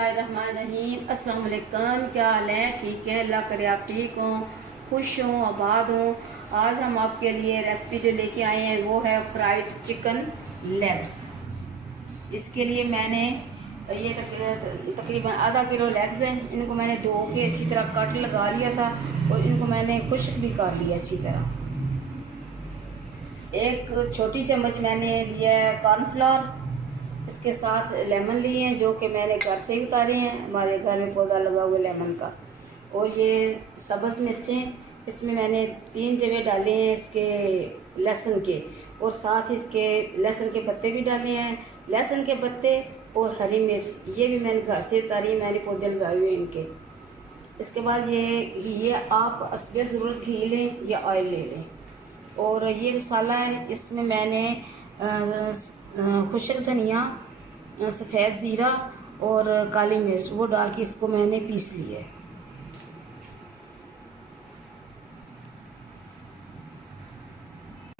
बिस्मिल्लाहिर्रहमानिर्रहीम। अस्सलाम वालेकुम। क्या हाल है? ठीक है, अल्लाह करे आप ठीक हों, खुश हों, आबाद हों। आज हम आपके लिए रेसिपी जो लेके आए हैं वो है फ्राइड चिकन लेग्स। इसके लिए मैंने ये तकरीबन आधा किलो लेग्स हैं। इनको मैंने धो के अच्छी तरह कट लगा लिया था और इनको मैंने खुश्क भी कर लिया अच्छी तरह। एक छोटी चम्मच मैंने लिया है कॉर्नफ्लोर। इसके साथ लेमन लिए हैं जो कि मैंने घर से ही उतारे हैं, हमारे घर में पौधा लगा हुआ लेमन का। और ये सब्ज़ मिर्चें, इसमें मैंने 3 जवे डाले हैं इसके लहसुन के, और साथ इसके लहसुन के पत्ते भी डाले हैं। लहसुन के पत्ते और हरी मिर्च ये भी मैंने घर से उतारी, मैंने पौधे लगाए हुए इनके। इसके बाद ये आप हस्बे ज़रूरत घी लें या ऑयल ले लें। और ये मसाला है, इसमें मैंने खुश्क धनिया, सफ़ेद ज़ीरा और काली मिर्च वो डाल के इसको मैंने पीस लिया है।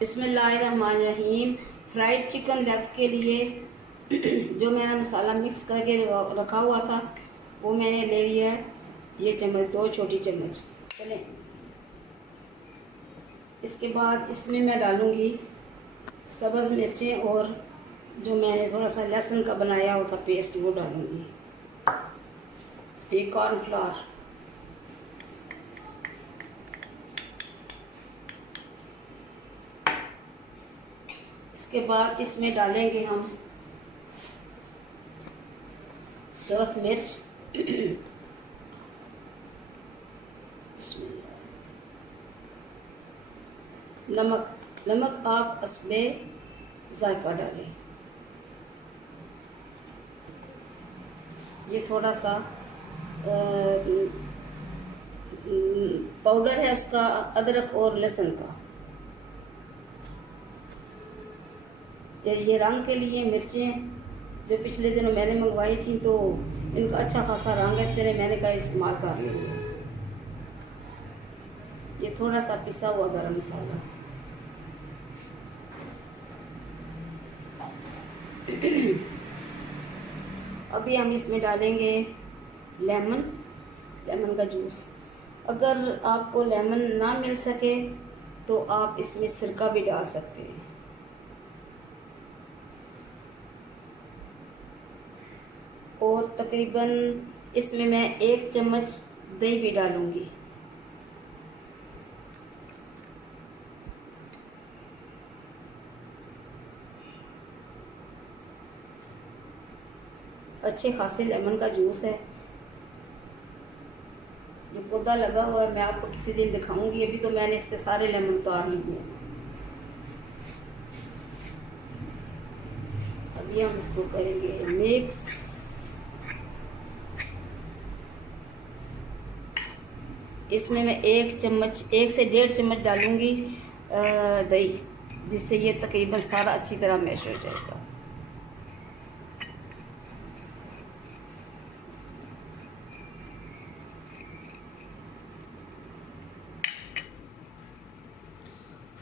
बिस्मिल्लाहिर्रहमानिर्रहीम। फ्राइड चिकन लेग्स के लिए जो मैंने मसाला मिक्स करके रखा हुआ था वो मैंने ले लिया है। ये चम्मच, 2 छोटी चम्मच चलें। इसके बाद इसमें मैं डालूँगी सब्ज़ मिर्चें और जो मैंने थोड़ा सा लहसुन का बनाया हुआ था पेस्ट वो डालूँगी। ये कॉर्नफ्लोर, इसके बाद इसमें डालेंगे हम सुरख मिर्च, नमक आप इसमें जायका डालें। ये थोड़ा सा पाउडर है उसका अदरक और लहसुन का। ये रंग के लिए मिर्चें जो पिछले दिनों मैंने मंगवाई थी तो इनका अच्छा खासा रंग है, चले मैंने कहा इस्तेमाल कर लेंगे। ये थोड़ा सा पिसा हुआ गरम मसाला, अभी हम इसमें डालेंगे लेमन का जूस। अगर आपको लेमन ना मिल सके तो आप इसमें सिरका भी डाल सकते हैं। और तकरीबन इसमें मैं 1 चम्मच दही भी डालूंगी। अच्छे खासे लेमन का जूस है। ये पौधा लगा हुआ है, मैं आपको किसी दिन दिखाऊंगी। अभी तो मैंने इसके सारे लेमन उतार लिए हैं। अभी हम इसको करेंगे मिक्स। इसमें मैं 1 से 1.5 चम्मच डालूंगी दही, जिससे ये तकरीबन सारा अच्छी तरह मैश हो जाएगा।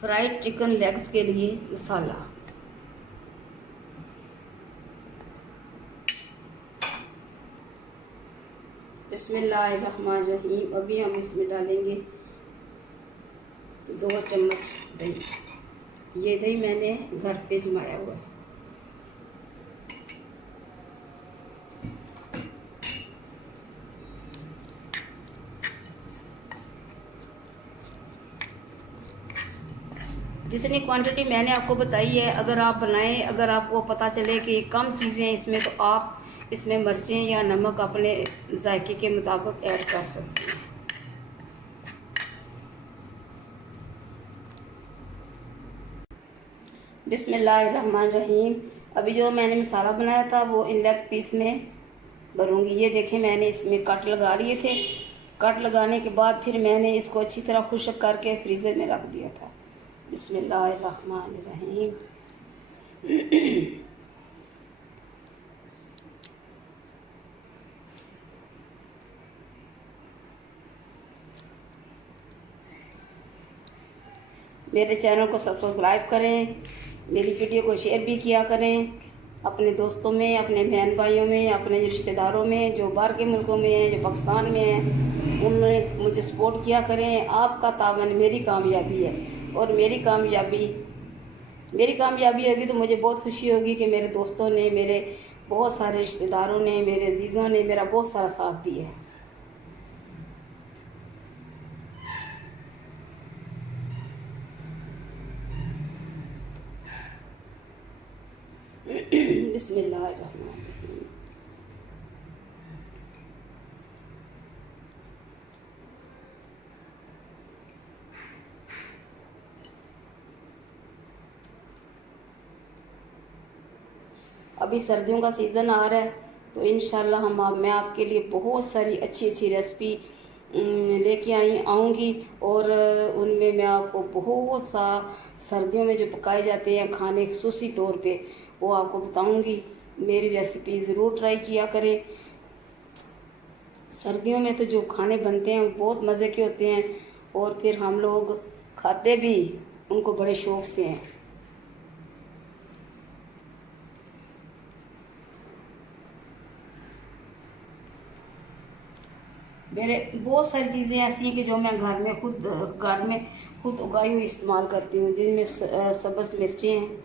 फ्राइड चिकन लेग्स के लिए मसाला, बिस्मिल्लाहिर्रहमानिर्रहीम। अभी हम इसमें डालेंगे 2 चम्मच दही। ये दही मैंने घर पे जमाया हुआ है। जितनी क्वांटिटी मैंने आपको बताई है, अगर आप बनाएं, अगर आपको पता चले कि कम चीज़ें हैं इसमें, तो आप इसमें मिर्चें या नमक अपने जायके के मुताबिक ऐड कर सकते हैं। बिस्मिल्लाहिर्रहमानिर्रहीम। अभी जो मैंने मसाला बनाया था वो इन लेग पीस में भरूंगी। ये देखें, मैंने इसमें कट लगा लिए थे। कट लगाने के बाद फिर मैंने इसको अच्छी तरह खुश्क करके फ्रीज़र में रख दिया था। बिस्मिल्लाहिर्रहमानिर्रहीम। मेरे चैनल को सब्सक्राइब करें, मेरी वीडियो को शेयर भी किया करें अपने दोस्तों में, अपने बहन भाइयों में, अपने रिश्तेदारों में, जो बाहर के मुल्कों में हैं, जो पाकिस्तान में हैं, उनमें मुझे सपोर्ट किया करें। आपका तावन मेरी कामयाबी है, और मेरी कामयाबी होगी तो मुझे बहुत खुशी होगी कि मेरे दोस्तों ने, मेरे बहुत सारे रिश्तेदारों ने, मेरे अजीज़ों ने मेरा बहुत सारा साथ दिया है। बिस्मिल्लाहिर्रहमानिर्रहीम। अभी सर्दियों का सीज़न आ रहा है, तो इंशाल्लाह मैं आपके लिए बहुत सारी अच्छी अच्छी रेसिपी लेके आऊँगी, और उनमें मैं आपको बहुत सा सर्दियों में जो पकाए जाते हैं खाने खसूसी तौर पे, वो आपको बताऊँगी। मेरी रेसिपी ज़रूर ट्राई किया करें। सर्दियों में तो जो खाने बनते हैं वो बहुत मज़े के होते हैं, और फिर हम लोग खाते भी उनको बड़े शौक़ से हैं। मेरे बहुत सारी चीज़ें ऐसी हैं कि जो मैं घर में खुद उगाई हुई इस्तेमाल करती हूँ, जिनमें सब्ज़ मिर्चें हैं।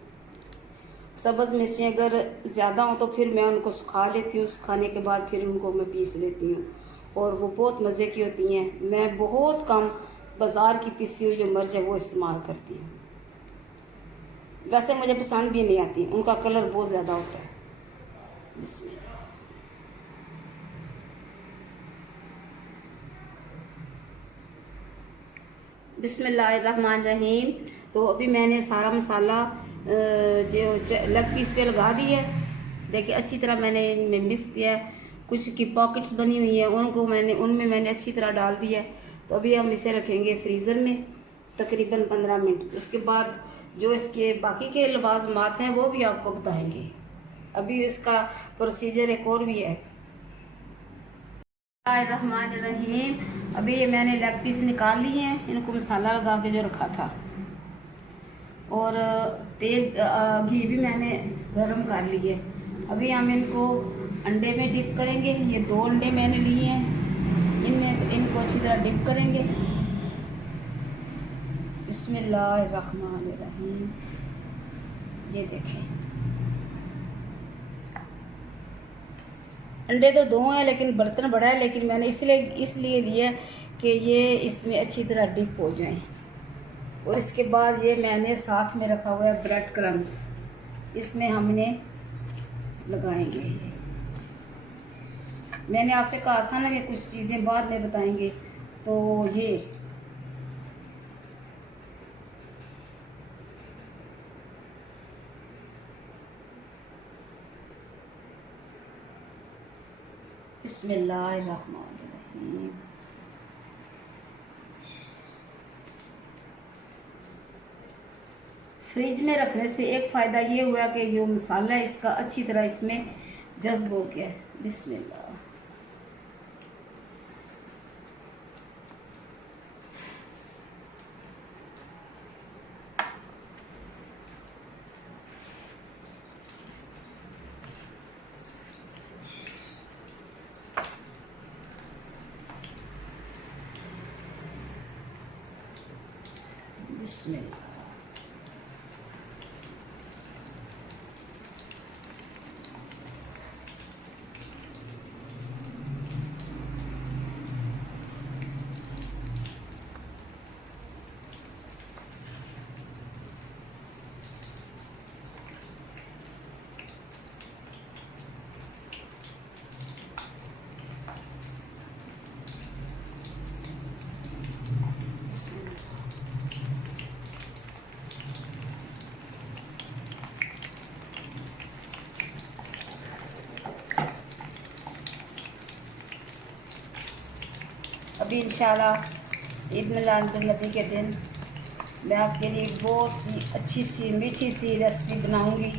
सब्ज़ मिर्चें अगर ज़्यादा हो तो फिर मैं उनको सुखा लेती हूँ, सुखाने के बाद फिर उनको मैं पीस लेती हूँ, और वो बहुत मज़े की होती हैं। मैं बहुत कम बाज़ार की पिसी हुई जो मिर्च है वो इस्तेमाल करती हूँ। वैसे मुझे पसंद भी नहीं आती, उनका कलर बहुत ज़्यादा होता है। बिस्मिल्लाह। बिस्मिल्लाहिर्रहमानिर्रहीम। तो अभी मैंने सारा मसाला जो लेग पीस पे लगा दिया है। देखिए अच्छी तरह मैंने इनमें मिक्स किया है। कुछ की पॉकेट्स बनी हुई है, उनमें मैंने अच्छी तरह डाल दिया है। तो अभी हम इसे रखेंगे फ्रीज़र में तकरीबन 15 मिनट। उसके बाद जो इसके बाकी के लवाज़मात हैं वो भी आपको बताएंगे। अभी इसका प्रोसीजर एक और भी है। रहमानिर्रहीम। अभी ये मैंने लेग पीस निकाल लिए हैं, इनको मसाला लगा के जो रखा था, और घी भी मैंने गरम कर लिए। अभी हम इनको अंडे में डिप करेंगे। ये 2 अंडे मैंने लिए हैं, इनको अच्छी तरह डिप करेंगे। बिस्मिल्लाहिर्रहमानिर्रहीम। ये देखें, अंडे तो 2 हैं लेकिन बर्तन बड़ा है, लेकिन मैंने इसलिए लिया कि ये इसमें अच्छी तरह डिप हो जाएं। और इसके बाद ये मैंने साथ में रखा हुआ है ब्रेड क्रम्स, इसमें हमने लगाएंगे। मैंने आपसे कहा था ना कि कुछ चीज़ें बाद में बताएंगे, तो ये बिस्मिल्लाहिर्रहमानिर्रहीम। फ्रिज में रखने से एक फ़ायदा ये हुआ कि जो मसाला है इसका अच्छी तरह इसमें जज्ब हो गया है। बिस्मिल्लाह। बिस्मिल्लाह। अभी इंशाल्लाह ईद मिलादुन्नबी के दिन मैं आपके लिए बहुत सी अच्छी सी मीठी सी रेसिपी बनाऊंगी।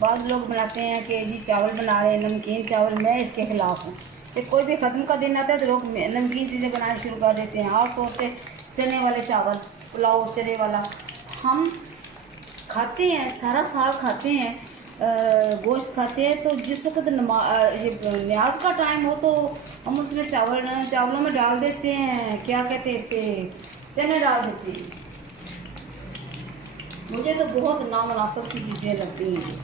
बाद लोग बनाते हैं कि जी चावल बना रहे हैं, नमकीन चावल। मैं इसके ख़िलाफ़ हूँ कि कोई भी ख़त्म का दिन आता है तो लोग नमकीन चीज़ें बनाना शुरू कर देते हैं। ख़ास तौर से चने वाले चावल, पुलाव चने वाला हम खाते हैं, सारा साल खाते हैं, गोश्त खाते हैं, तो जिस वक्त न्याज का टाइम हो तो हम उसमें चावलों में डाल देते हैं, क्या कहते हैं इसे, चने डाल देते हैं। मुझे तो बहुत नामुनासिब सी चीज़ें लगती हैं।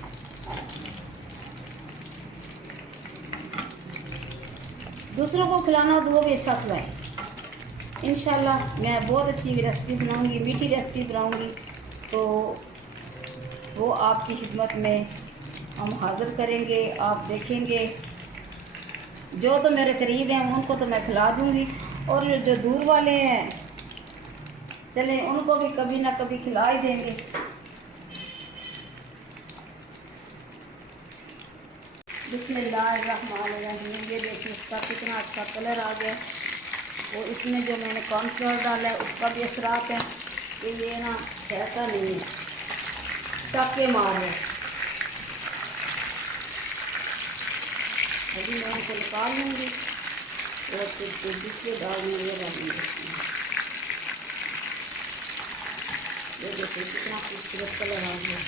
दूसरों को खिलाना हो तो वो भी अच्छा खिलाएं। इंशाल्लाह मैं बहुत अच्छी रेसिपी बनाऊंगी, मीठी रेसिपी बनाऊंगी, तो वो आपकी खिदमत में हम हाज़िर करेंगे, आप देखेंगे। जो तो मेरे करीब हैं उनको तो मैं खिला दूंगी, और जो दूर वाले हैं चलें उनको भी कभी ना कभी खिला ही देंगे। बिस्मिल्लाहिर्रहमानिर्रहीम। ये देखिए इसका कितना अच्छा कलर आ गया, और इसमें जो मैंने कॉर्नफ्लोर डाला है उसका भी असरात है कि ये ना कहता नहीं है, टाके मार है। अभी मैं इनको निकाल लूँगी और फिर दूसरे दाल में ये डालूँगी। ये देखिए कितना खूबसूरत कलर आ गया।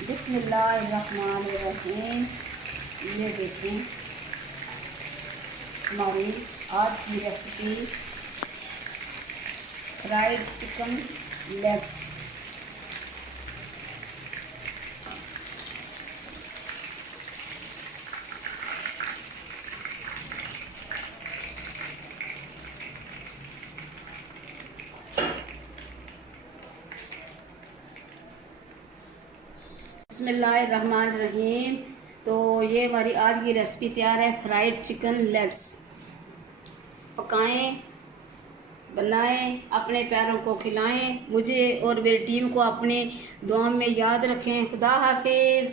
बिस्मिल्लाहिर्रहमानिर्रहीम। ये देखें हमारी आज की रेसिपी फ्राइड चिकन लेग्स। बिस्मिल्लाहिर्रहमानिर्रहीम। तो ये हमारी आज की रेसिपी तैयार है, फ्राइड चिकन लेग्स। पकाएं, बनाएं, अपने प्यारों को खिलाएं। मुझे और मेरी टीम को अपने दुआ में याद रखें। खुदा हाफिज़।